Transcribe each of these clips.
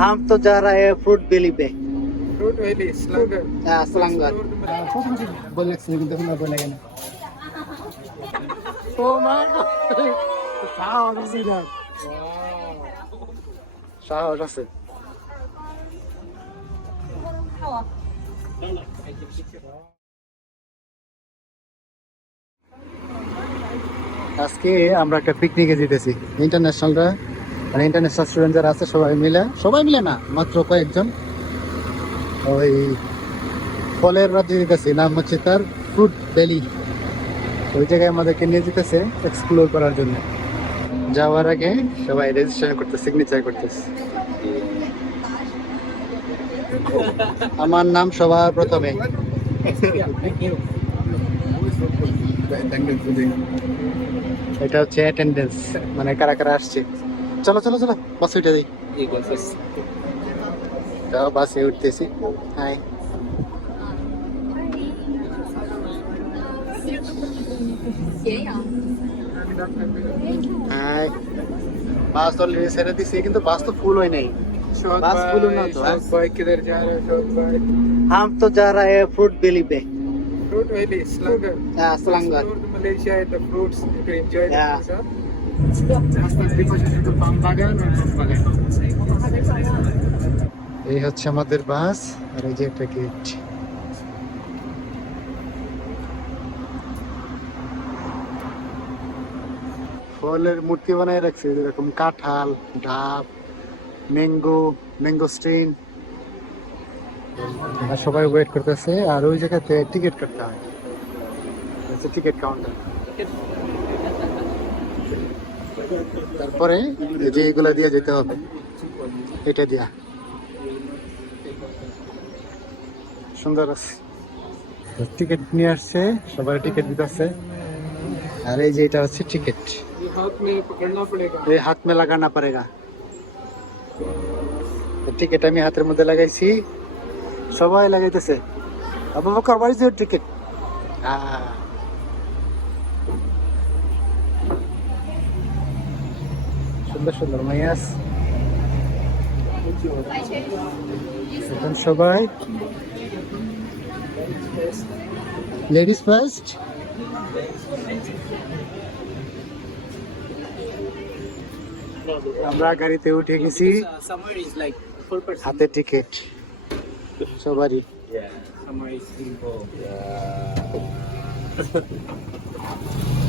हम तो जा रहे हैं फ्रूट बेली पे फ्रूट वैली स्लंगर हाँ, स्लंगर বলে কিন্তু এখন বলে গেল Oh my god! সাহস আছে না সাহস আছে আজকে আমরা একটা পিকনিকে যেতেছি ইন্টারন্যাশনালরা মানে ইন্টারন্যাশনাল স্টুডেন্ট যারা আছে সবাই মিলে সবাই মিলে না মাত্র কয়েকজন। ওই ফলের রাজ্যে যেতেছি নাম হচ্ছে তার ফ্রুট ভ্যালি। ওই জায়গায় আমাদেরকে নিয়ে যেতেছে এক্সপ্লোর করার জন্য। যাওয়ার আগে সবাই রেজিস্ট্রেশন করতে সিগনেচার করতেছে আমার নাম সবার প্রথমে। এটা হচ্ছে অ্যাটেন্ডেন্স মানে কারা কারা আসছে। চলো চলো চলো বাস উঠে দিই যাও বাসে উঠতেছি হাই হাই বাস অলরেডি ছেড়ে দিছি কিন্তু বাস তো ফুল হয় নাই शौक बस बोलो ना भाई तो, शौक भाई किधर जा रहे हो शौक भाई हम तो जा रहे हैं फ्रूट बेली पे फ्रूट वैली स्लंगर हाँ, स्लंगर। The Malaysia and the fruits to enjoy Yeah. পাম বাগান এই হচ্ছে আমাদের বাস আর এই যে একটা গেট ফলের মূর্তি বানায় রাখছে যেরকম কাঁঠাল ডাব ম্যাঙ্গো ম্যাঙ্গো স্ট্রেন সবাই ওয়েট করতেছে আর ওই জায়গাতে টিকিট কাটতে হয়। হচ্ছে টিকিট কাউন্টার তারপরে যে এগুলা দিয়ে যেতে হবে এটা দিয়া। সুন্দর আছে। টিকিট নিয়ে আসছে সবাই টিকিট দিতেছে। আর এই যে এটা হচ্ছে টিকিট এই হাত মে লাগানা পড়েগা টিকিট আমি হাতের মধ্যে লাগাইছি। সবাই লাগাইতেছে। আবু বকর ওয়াইজ টিকিট হ্যাঁ সবাই লেডিস ফার্স্ট। আমরা গাড়িতে উঠে গেছি। হাতে টিকিট। সবারই। Yeah.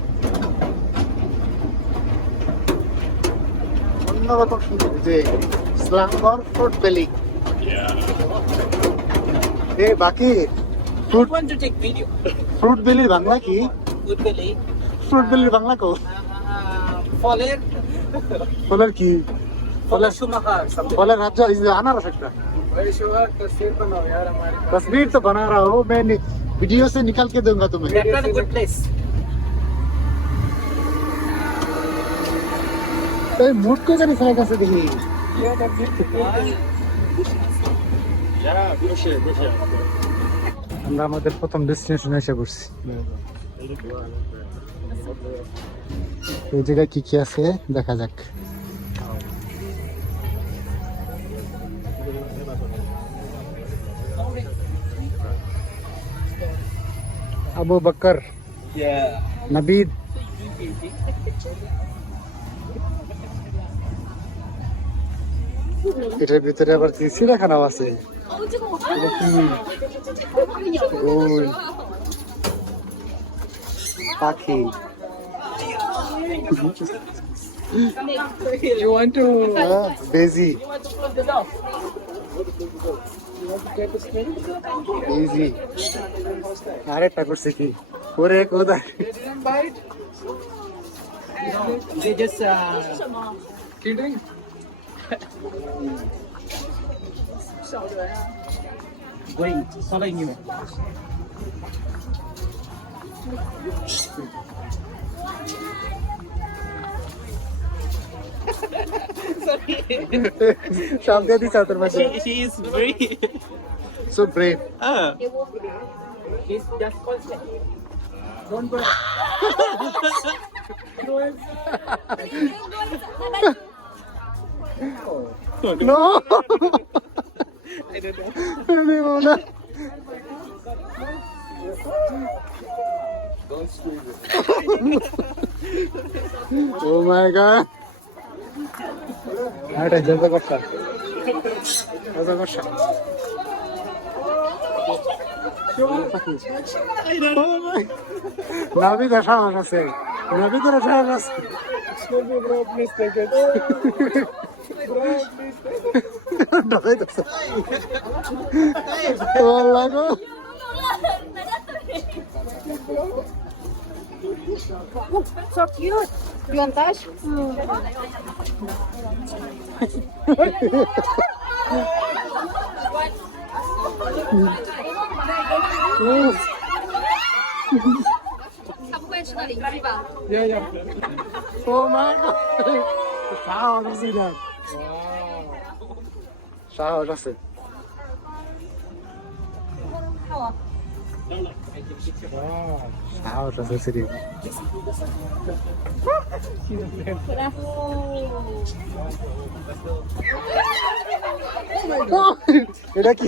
অন্যরকম সুন্দর যে স্লাঙ্গর ফ্রুট ভ্যালি এ বাকি fruit want to take video. Fruit ভ্যালির Bangla কি Good belly. ফ্রুট ভ্যালির বাংলা কো Uh, ফলের ফলের কি ফলের সমাহার something. फल राज अनारस सकता भाई शोहर तस्वीर बनाओ यार हमारे पास तस्वीर तो बना रहा हूँ मैं नि- वीडियो से निकाल के दूंगा तुम्हें তবে মুট করে যাবি স্যারের কাছে দেখি আমরা আমাদের প্রথম ডেস্টিনেশনে এসে পড়ছি এই জায়গায় কি কি আছে দেখা যাক আবু বকর নবীদ এটার ভিতরে আবার কি চিড়িয়াখানাও আছে। পাখি You want to হ্যাঁ, ওরে কোথায়? They just uh, Kidding? 小轮啊。喂，稍等一秒。Sorry. Shamkati Chaturvedi. She, she is very so brave. Uh. She's just constant. Don't burn. No I don't know. দেব না ও মাই গড আরে জলদি করছা জলদি করছা নাবিদের সাহস আছে নাবিদের সাহস আছে Excuse me, bro. Please take it. bro, please take it. डराई तो वाला को So cute. You want touch? Mm. yeah, yeah. Oh my god. How is that? সাহস আছে। সাহস আছে সিরি এটা কি?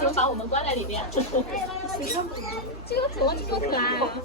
就 把我们关在里面。这个怎么这么可爱？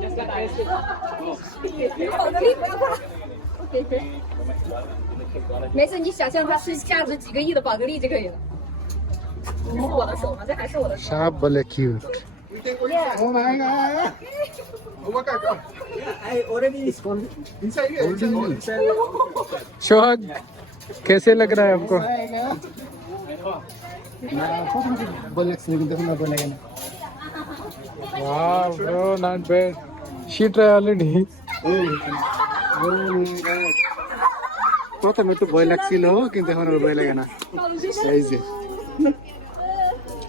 Just like I said. 没事，你想象它是价值几个亿的宝格丽就可以了。这是我的手吗？这还是我的手。Shabla cute. Oh my god. Oh my god. I already installed inside you. Inside you. शोहग कैसे लग रहा है आपको? Wow, bro, not bad. she try already প্রথমে একটু ভয় লাগছিল কিন্তু এখন আর ভয় লাগে না। এই যে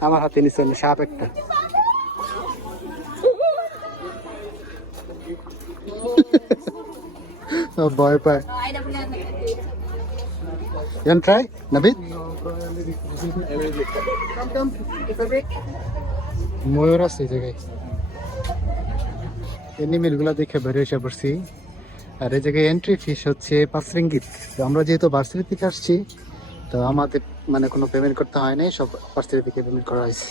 আমার হাতে নিচে সাপ একটা। ভয় পায়। You want try, Navid? ময়ূর আছে জায়গায়। গুলা দেখে বের এসে পড়ছি। আর এই জায়গায় এন্ট্রি ফিস হচ্ছে পাঁচ রিঙ্গিত আমরা যেহেতু ভার্সিটি থেকে আসছি, তো আমাদের মানে কোনো পেমেন্ট করতে হয় নাই, সব ভার্সিটি থেকে পেমেন্ট করা হয়েছে।